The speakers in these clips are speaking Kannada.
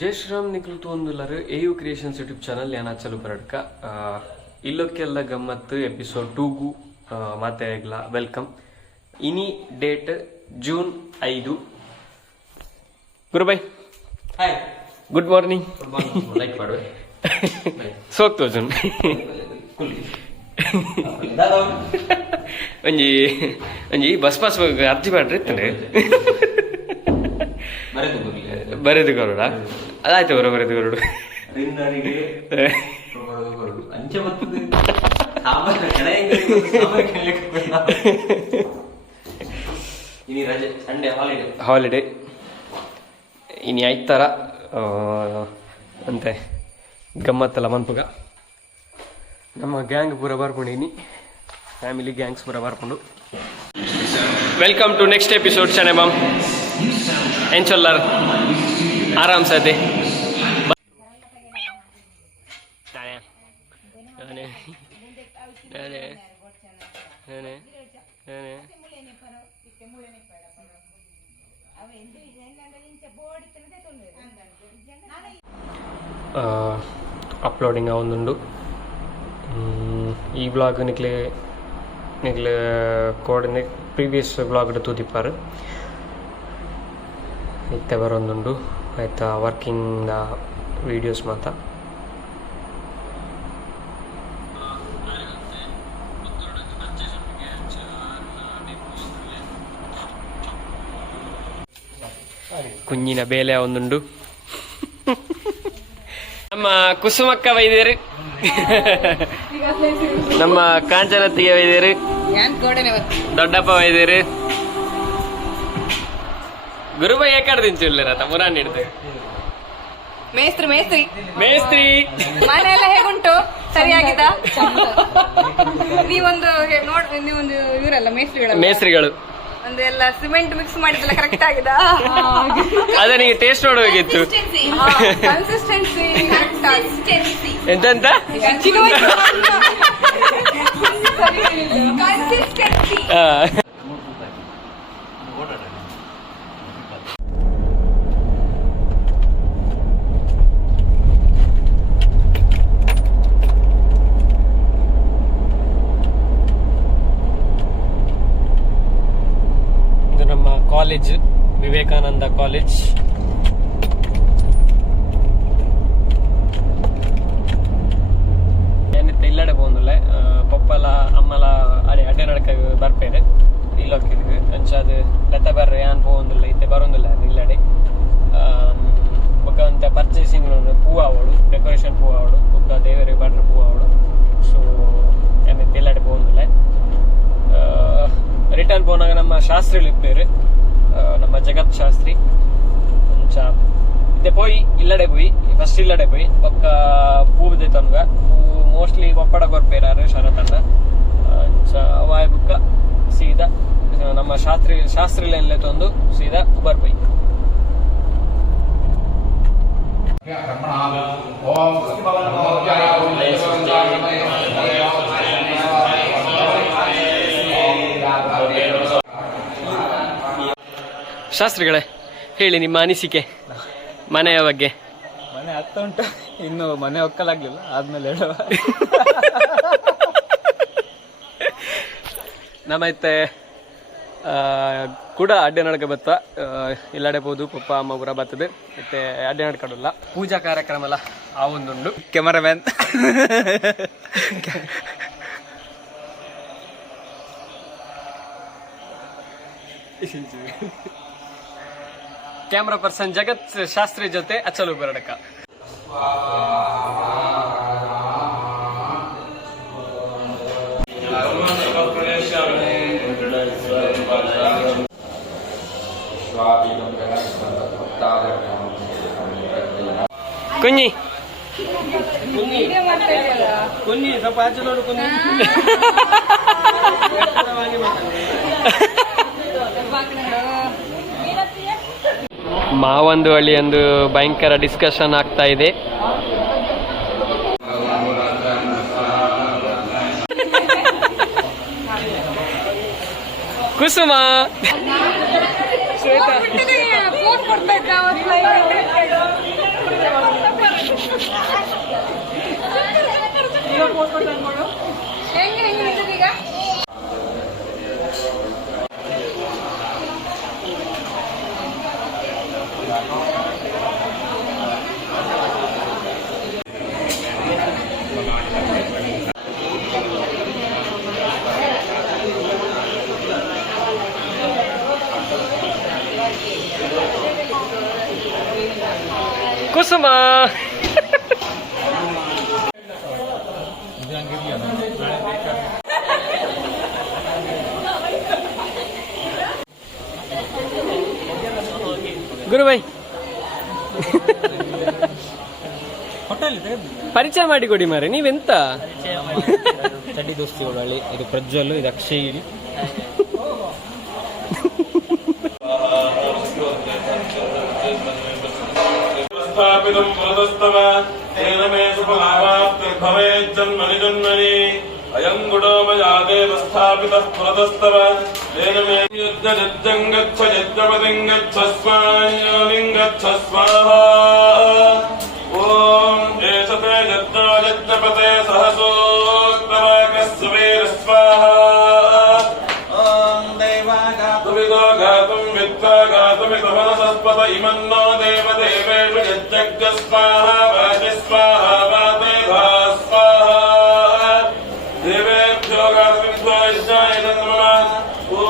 जय श्रीराम निकलुतोंदुल्लार एयू क्रिएशन्स यूट्यूब चैनल याना चलु बरडक इल्लोक्केल्ल गम्मत्तु एपिसोड 2 गु माते आगला वेलकम इनी डेट जून 5 गुरु भाई हाय गुड मॉर्निंग लाइक माडुवे सोक्तो जुन ಒಂಜಿ ಒಂಜಿ ಬಸ್ ಪಾಸ್ ಅರ್ಜಿ ಮಾಡ್ರಿ ಇತ್ತಂದ್ರೆ ಬರೆದು ಕೊರಡ ಅದಾಯ್ತು ಬರೋ ಬರೆದು ಕೊರಡು ಹಾಲಿಡೇ ಇನಿ ಆಯ್ತಾರ ಅಂತೆ ಗಮ್ಮತ್ತಲ್ಲ ಮನ್ಪುಗ ನಮ್ಮ ಗ್ಯಾಂಗ್ ಪೂರ ಬರ್ಕೊಂಡಿನಿ ಫ್ಯಾಮಿಲಿ ಗ್ಯಾಂಗ್ಸ್ ಪೂರ ಬರ್ಕೊಂಡು ವೆಲ್ಕಮ್ ಟು ನೆಕ್ಸ್ಟ್ ಎಪಿಸೋಡ್ ಚನೆ ಬಾಮ್ ಎಂಚೊಲ್ಲಾರ ಆರಾಮ್ ಸದೆ ಅಪ್ಲೋಡಿಂಗ್ ಆವೊಂದುಂಡು ಈ ಬ್ಲಾಗ್ ನಿಕ್ಲೆ ಕೋರ್ಡಿನೇಟ್ ಪ್ರೀವಿಯಸ್ ಬ್ಲಾಗ್ ತೂತಿಪ್ಪಾರು ಇತ್ತೆ ಬರೊಂದುಂಡು ಆಯ್ತಾ ವರ್ಕಿಂಗ್ ವೀಡಿಯೋಸ್ ಮಾತ ಕುഞ്ഞിನ ಬೇಲೆ ಒಂದುಂಡು ನಮ್ಮ ಕುಸುಮಕ್ಕ ವೈದ್ಯರು ನಮ್ಮ ಕಾಂಚನತ್ತಿಗೆ ವೈದ್ಯರು ದೊಡ್ಡಪ್ಪ ವೈದ್ಯರು ಗುರುಬಾಯಿ ಏಕಾಡು ದಿಂಚಿಲ್ಲರತ ಮುರಾನ್ ಹಿಡ್ದು ಮೇಸ್ತ್ರಿ ಮೇಸ್ತ್ರಿ ಮೇಸ್ತ್ರಿ ಮನೆ ಎಲ್ಲ ಹೇಗುಂಟು ಸರಿಯಾಗಿದ್ದ ನೀವೊಂದು ನೀವೊಂದು ಇವರಲ್ಲ ಮೇಸ್ತ್ರಿಗಳು ಒಂದು ಎಲ್ಲ ಸಿಮೆಂಟ್ ಮಿಕ್ಸ್ ಮಾಡಿದ್ದೆಲ್ಲ ಕರೆಕ್ಟ್ ಆಗಿದ ಅದೇ ನಿಮಗೆ ಟೇಸ್ಟ್ ನೋಡುವಾಗಿತ್ತು ಕನ್ಸಿಸ್ಟೆನ್ಸಿ ಎಂತ ನಮ್ಮ ಕಾಲೇಜ್ ವಿವೇಕಾನಂದ ಕಾಲೇಜ್ ಏನತ್ತೆ ಇಲ್ಲಡೆ പോകുന്നില്ല ಕೊಪ್ಪಲ ಅಮ್ಮಲ ಅಡೆ ಅಡ್ಡೆ ನಡಕ ಬರ್ಪೇರೆ ಇಲ್ಲೋಕ್ಕಿದ್ವಿ ಅಂಚಾದ ಲತ ಬರ್ರೆ ಯಾನ್ പോകുന്നിಲ್ಲ ಇತ್ತೆ ಬರೋದಿಲ್ಲ ಇಲ್ಲಡೆ ಬೊಕ್ಕ ಅಂತ ಪರ್ಚೇಸಿಂಗ್ ಪೂ ಆವಡು ಡೆಕೋರೇಷನ್ ಪೂ ಆವಡು ಬೊಕ್ಕ ದೇವರಿಗೆ ಬರ್ರೆ ಪೂ ಆವಡು ಸೊ ಏನತ್ತೆ ಇಲ್ಲಡೆ പോകുന്നിಲ್ಲ ರಿಟರ್ನ್ ಪೋನಾಗ ನಮ್ಮ ಶಾಸ್ತ್ರಿಗಳು ಇಪ್ಪೇರು ನಮ್ಮ ಜಗತ್ ಶಾಸ್ತ್ರಿ ಅಂಚ ಇತ್ತೆ ಪೋಯಿ ಇಲ್ಲಡೆ ಪೋಯಿ ಫಸ್ಟ್ ಇಲ್ಲಡೆ ಪೋಯಿ ಪಕ್ಕ ಪೂದೆ ತನ್ಗ ಪೂ ಮೋಸ್ಟ್ಲಿ ಕೊಪ್ಪಡ ಬರ್ಪೇರಾರು ಶರತನ್ನ ಅಂಚ ಅವಾಯ್ ಬುಕ್ಕ ಸೀದಾ ನಮ್ಮ ಶಾಸ್ತ್ರಿ ಲೈನ್ಲೆ ತಂದು ಸೀದಾ ಬರ್ಪೋಯಿ ಶಾಸ್ತ್ರಿಗಳೇ ಹೇಳಿ ನಿಮ್ಮ ಅನಿಸಿಕೆ ಮನೆಯ ಬಗ್ಗೆ. ಮನೆ ಹತ್ತ ಉಂಟು, ಇನ್ನು ಮನೆ ಒಕ್ಕಲಾಗ್ಲಿಲ್ಲ, ಆದ್ಮೇಲೆ ಹೇಳುವ. ನಮ್ಮೈತೆ ಕೂಡ ಅಡ್ಡೆ ನಡಕ ಬತ್ತ ಇಲ್ಲಡೆ ಬೋದು ಪಪ್ಪ ಅಮ್ಮ ಪೂರ ಬರ್ತದೆ ಮತ್ತೆ ಅಡ್ಡೆ ನಡ್ಕಡಲ್ಲ. ಪೂಜಾ ಕಾರ್ಯಕ್ರಮ ಎಲ್ಲ ಆ ಒಂದುಂಡು. ಕ್ಯಾಮರಾಮ್ಯಾನ್ ಕ್ಯಾಮ್ರಾ ಪರ್ಸನ್ ಜಗತ್ ಶಾಸ್ತ್ರಿ ಜೊತೆ ಅಚ್ಚಲು ಬರಡಕ. ಕುഞ്ഞಿ ಕುഞ്ഞಿ ಸ್ವಲ್ಪ ಆಚೆ ನೋಡು ಕುഞ്ഞಿ. ಮಾವಂದು ಹಳ್ಳಿ ಒಂದು ಭಯಂಕರ ಡಿಸ್ಕಷನ್ ಆಗ್ತಾ ಇದೆ. ಕುಸುಮ ಶ್ವೇತಾ ಹೆಂಗೆ ಹೆಂಗೆ ನಿಂತಿದೆ ಈಗ ಕುಸುಮ ಗುರುಬೈ ಪರಿಚಯ ಮಾಡಿಕೊಡಿ ಮಾರೆ ನೀವೆಂತ ಚಡ್ಡಿ ದೋಸ್ತಿಗಳು ಹಳ್ಳಿ ಇದು ಪ್ರಜ್ವಲ್ ಇದು ಅಕ್ಷಯ್ स्थापितं वरदस्तव तेन मे शुभलाभाप्तिर्भवेज्जन्मनि जन्मनि अयं गुडो मया देव स्थापितः पुरतस्तव तेन मे यज्जं गच्छ यज्ञपतिं गच्छ स्वायोनिं गच्छ स्वाहा ॐ एषते यज्ञो यज्ञपते सहसोक्तवाकस्य वीरस्वाहा तुमिदो गातुं विद्वा गातुमितो मनसस्पत इमन्नो देवदेवेषु यज्ञ स्वाहा वाचि स्वाहा वातेधा स्वाहा देवेभ्यो गातुमितो यज्ञाय नमः ॐ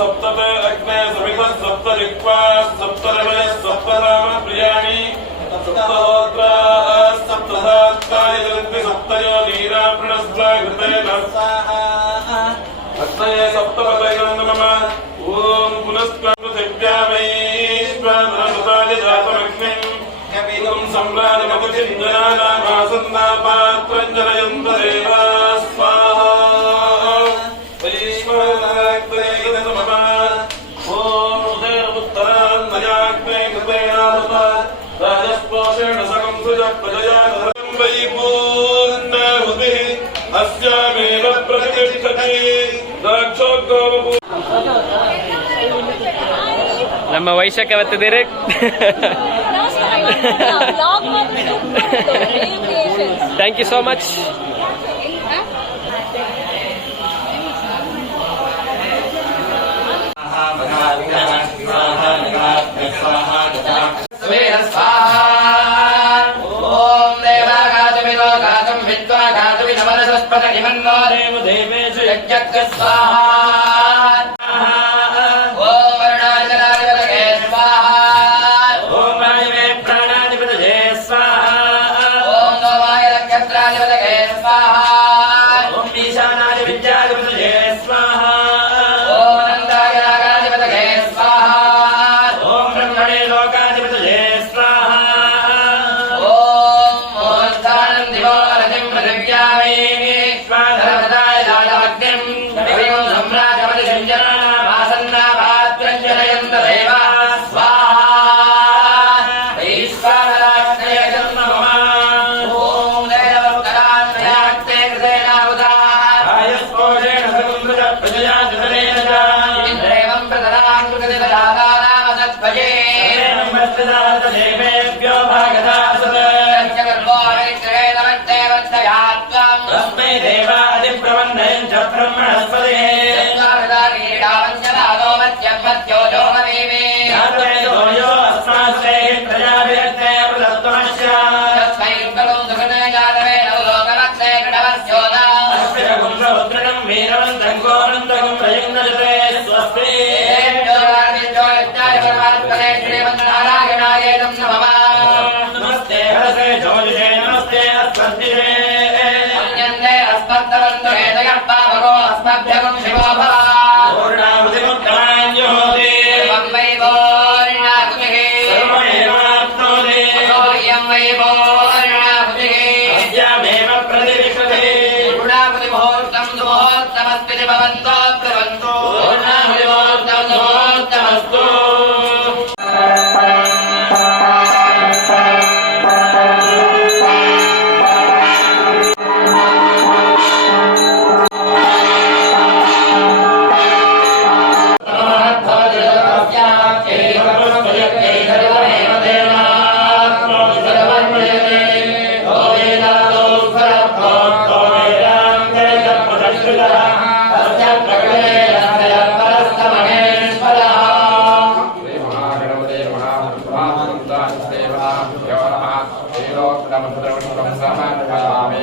सप्तते अग्ने समितः सप्तजिह्वाः सप्तरवयः सप्तराम प्रियाणि सप्तहोत्राः सप्तधात्ताय जलन्ति सप्तयो नीराप्रणस्त्वा घृतेन अग्नये सप्तपतये नमः ॐ पुनस्त्वपृथिव्यामैश्वरमृताय जातमग्निम् यपीनं सम्राजमतिथिं जनानामासन्नापात्रं जनयन्त देवा स्वाहा वैश्वरनाग्नये नमः ॐ उदयमुत्तरान्नयाग्ने कृतेनामत राजस्पोषेण सकं सुज प्रजया धर्मं वै पूर्णाहुतिः अस्यामेव प्रतिष्ठति दाक्षोद्गोपू ನಮ್ಮ ವೈಶಾಖ ಬರ್ತಿದ್ದೀರಿ ಥ್ಯಾಂಕ್ ಯು ಸೋ ಮಚ್ ವೇದೋಕ್ತಮಸದರ್ವಣಂ ಸಮರ್ಪಯಾಮಿ